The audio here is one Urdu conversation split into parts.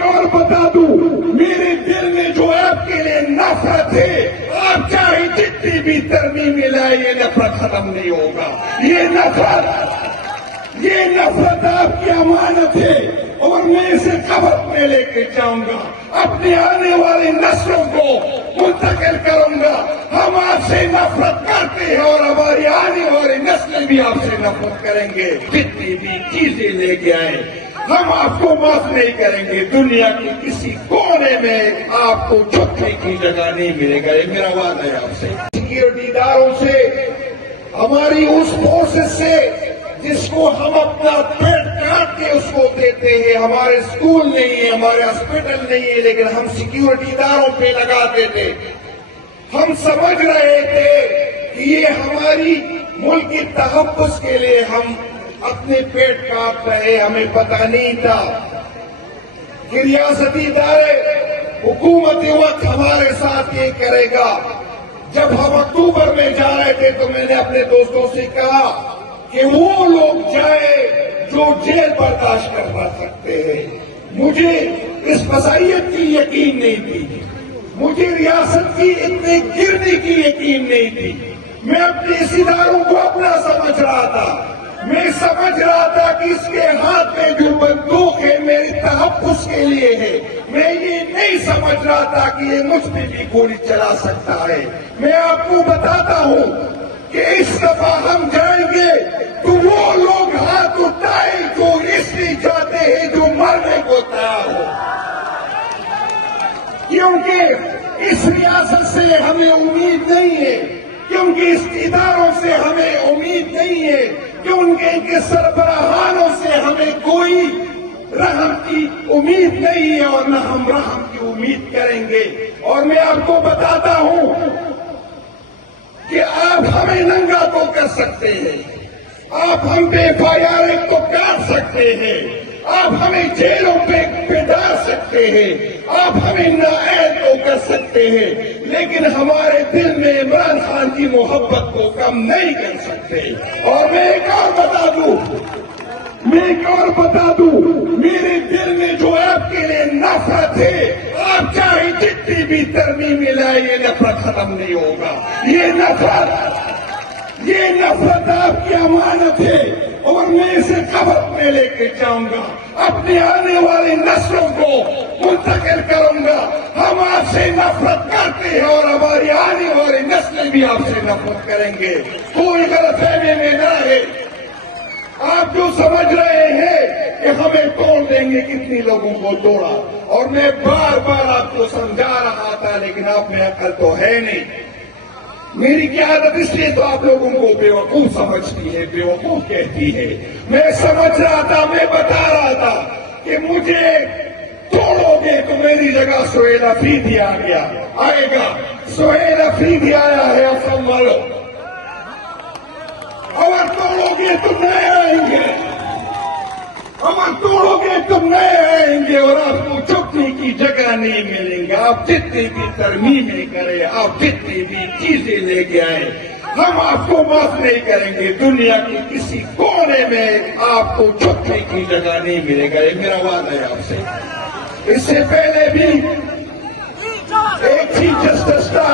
ایک اور بتا دوں، میرے دل میں جو آپ کے لیے نفرت ہے، آپ چاہے جتنی بھی ترمیم لائے یہ نفرت ختم نہیں ہوگا۔ یہ نفرت آپ کی امانت ہے اور میں اسے قبر میں لے کے جاؤں گا، اپنے آنے والی نسلوں کو منتقل کروں گا۔ ہم آپ سے نفرت کرتے ہیں اور ہماری آنے والی نسلیں بھی آپ سے نفرت کریں گے۔ جتنی بھی چیزیں لے کے آئے ہم آپ کو معاف نہیں کریں گے۔ دنیا کے کسی کونے میں آپ کو چھپنے کی جگہ نہیں ملے گا، یہ میرا وعدہ ہے آپ سے۔ سیکورٹی اداروں سے، ہماری اس فورسز سے جس کو ہم اپنا پیٹ کاٹ کے اس کو دیتے ہیں، ہمارے اسکول نہیں ہے، ہمارے ہاسپٹل نہیں ہے، لیکن ہم سیکورٹی اداروں پہ لگاتے تھے۔ ہم سمجھ رہے تھے کہ یہ ہماری ملک کی تحفظ کے لیے ہم اپنے پیٹ کاٹ رہے، ہمیں پتہ نہیں تھا کہ ریاستی ادارے حکومتی وقت ہمارے ساتھ یہ کرے گا۔ جب ہم اکتوبر میں جا رہے تھے تو میں نے اپنے دوستوں سے کہا کہ وہ لوگ جائے جو جیل برداشت کر سکتے ہیں۔ مجھے اس مسائیت کی یقین نہیں تھی، مجھے ریاست کی اتنے گرنے کی یقین نہیں تھی۔ میں اپنے اس اداروں کو اپنا سمجھ رہا تھا، میں سمجھ رہا تھا کہ اس کے ہاتھ میں جو بندوق ہے میری تحفظ کے لیے ہے۔ میں یہ نہیں سمجھ رہا تھا کہ یہ مجھ پہ بھی گولی چلا سکتا ہے۔ میں آپ کو بتاتا ہوں کہ اس دفعہ ہم جائیں گے تو وہ لوگ ہاتھ اٹھائیں جو اس لیے جاتے ہیں جو مرنے کو تیار ہو، کیونکہ اس ریاست سے ہمیں امید نہیں ہے، کیونکہ اس اداروں سے ہمیں امید نہیں ہے، کیونکہ ان کے سربراہانوں سے ہمیں کوئی رحم کی امید نہیں ہے اور نہ ہم رحم کی امید کریں گے۔ اور میں آپ کو بتاتا ہوں کہ آپ ہمیں ننگا تو کر سکتے ہیں، آپ ہم پہ FIR کو کاٹ سکتے ہیں، آپ ہمیں جیلوں پہ ڈال سکتے ہیں، آپ ہمیں نااہل تو کر سکتے ہیں، لیکن ہمارے دل میں عمران خان کی محبت کو کم نہیں کر سکتے۔ اور میں ایک اور بتا دوں، میرے دل میں جو آپ کے لیے نفرت ہے، آپ چاہے جتنی بھی ترمیم لائے یہ نفرت ختم نہیں ہوگا۔ یہ نفرت آپ کی امانت ہے اور میں اسے قبر میں لے کے جاؤں گا، اپنے آنے والی نسلوں کو منتقل کروں گا۔ ہم آپ سے نفرت کرتے ہیں اور ہماری آنے والی نسلیں بھی آپ سے نفرت کریں گے۔ کوئی غلط فہمی میں نہ رہے۔ آپ جو سمجھ رہے ہیں کہ ہمیں توڑ دیں گے، کتنی لوگوں کو توڑا، اور میں بار بار آپ کو سمجھا رہا تھا، لیکن آپ میں عقل تو ہے نہیں۔ میری قیادت اس لیے تو آپ لوگوں کو بیوقوف سمجھتی ہے، بیوقوف کہتی ہے۔ میں سمجھ رہا تھا، میں بتا رہا تھا کہ مجھے توڑو گے تو میری جگہ سہیل افریدی آئے گا۔ سہیل افریدی آیا ہے، اب سنبھالو، اور توڑو گے تو نئے آئیں گے، اور توڑو گے تو نئے آئیں گے، اور آپ کو چھپنے کی جگہ نہیں ملیں گے۔ آپ جتنی بھی ترمیمیں کریں، آپ جتنی بھی چیزیں لے کے آئیں، ہم آپ کو معاف نہیں کریں گے۔ دنیا کے کسی کونے میں آپ کو چھپنے کی جگہ نہیں ملے گا، یہ میرا وعدہ ہے آپ سے۔ اس سے پہلے بھی ایک چیف جسٹس تھا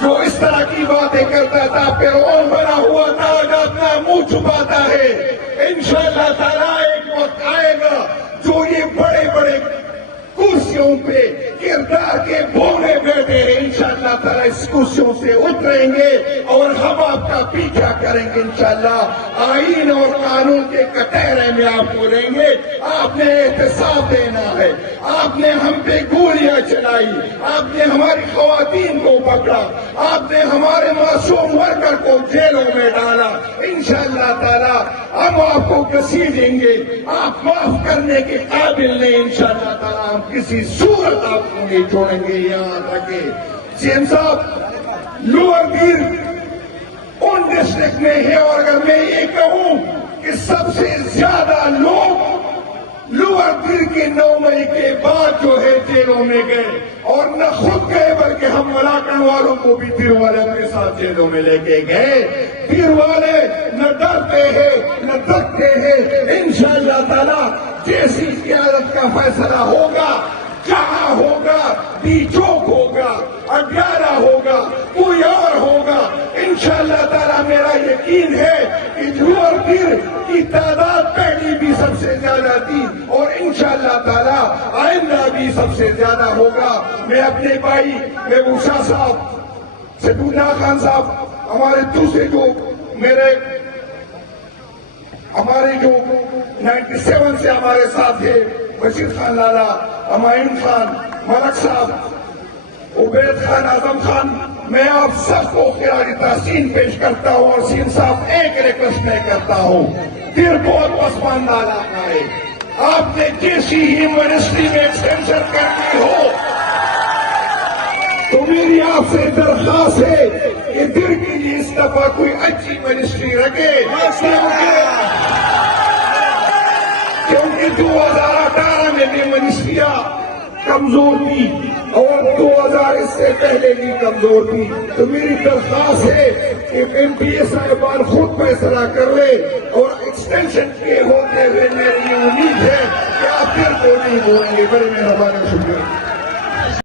جو اس طرح کی باتیں کرتا تھا، فرعون بنا ہوا تھا، آج اپنا منہ چھپاتا ہے۔ انشاءاللہ تعالیٰ ایک وقت آئے گا جو یہ بڑے بڑے کرسیوں پہ کردار کے بھونے بیٹھے ہیں، انشاءاللہ تعالیٰ اس کرسیوں سے اتریں گے اور ہم آپ کا پیچھا کریں گے انشاءاللہ۔ آئین اور قانون کے کٹہرے میں آپ کو لیں گے۔ آپ نے احتساب دینا ہے، آپ نے ہم پہ گولیاں چلائی، آپ نے ہماری خواتین کو پکڑا، آپ نے ہمارے معصوم ورکر کو جیلوں میں ڈالا۔ انشاءاللہ تعالیٰ ہم آپ کو گھسیٹیں گے، آپ معاف کرنے کے قابل نہیں۔ انشاءاللہ تعالیٰ ہم کسی صورت آپ کو نہیں چھوڑیں گے۔ یہاں تک کہ سی ایم صاحب لوور گیر ان ڈسٹرکٹ میں ہے، اور اگر میں یہ کہوں کہ سب سے زیادہ لوگ لوور گیر کے 9 مئی کے بعد جو ہے جیلوں میں گئے، اور نہ خود گئے بلکہ ہم ملاکن والوں کو بھی پیر والے اپنے ساتھ جیلوں میں لے کے گئے۔ پیر والے نہ ڈرتے ہیں نہ تھکتے ہیں۔ انشاءاللہ تعالیٰ جیسی قیادت کا فیصلہ ہوگا چوک ہوگا، اگیارہ ہوگا، کوئی اور ہوگا، انشاءاللہ تعالیٰ میرا یقین ہے کہ جھوار پیر کی تعداد پہلی بھی سب سے زیادہ تھی اور انشاءاللہ تعالیٰ آئندہ بھی سب سے زیادہ ہوگا۔ میں اپنے بھائی محبوب شاہ صاحب، سیداللہ خان صاحب، ہمارے دوسرے جو ہمارے جو 97 سے ہمارے ساتھ تھے، بشیر خان لالا، ہمایوں خان، ملک صاحب، عبید خان، اعظم خان، میں آپ سب کو خراج تحسین پیش کرتا ہوں اور سین صاحب ایک ریکویسٹ میں کرتا ہوں، پھر بہت پسماندہ علاقہ ہے، آپ نے جیسی ہی یونیورسٹی میں ایکسٹینشن کرنی ہو تو میری آپ سے درخواست ہے کہ دیر کے لیے اس دفعہ کوئی اچھی یونیورسٹی رکھے، کیونکہ 2018 میں بھی یونیورسٹیاں کمزور تھی اور 2000 اس سے پہلے بھی کمزور تھی، تو میری درخواست ہے کہ ایم پی اے صاحبان خود فیصلہ کر لے اور ایکسٹینشن کے ہوتے ہوئے میری امید ہے کہ آپ پھر کو نہیں بولیں گے۔ بڑے مہربانی، شکریہ۔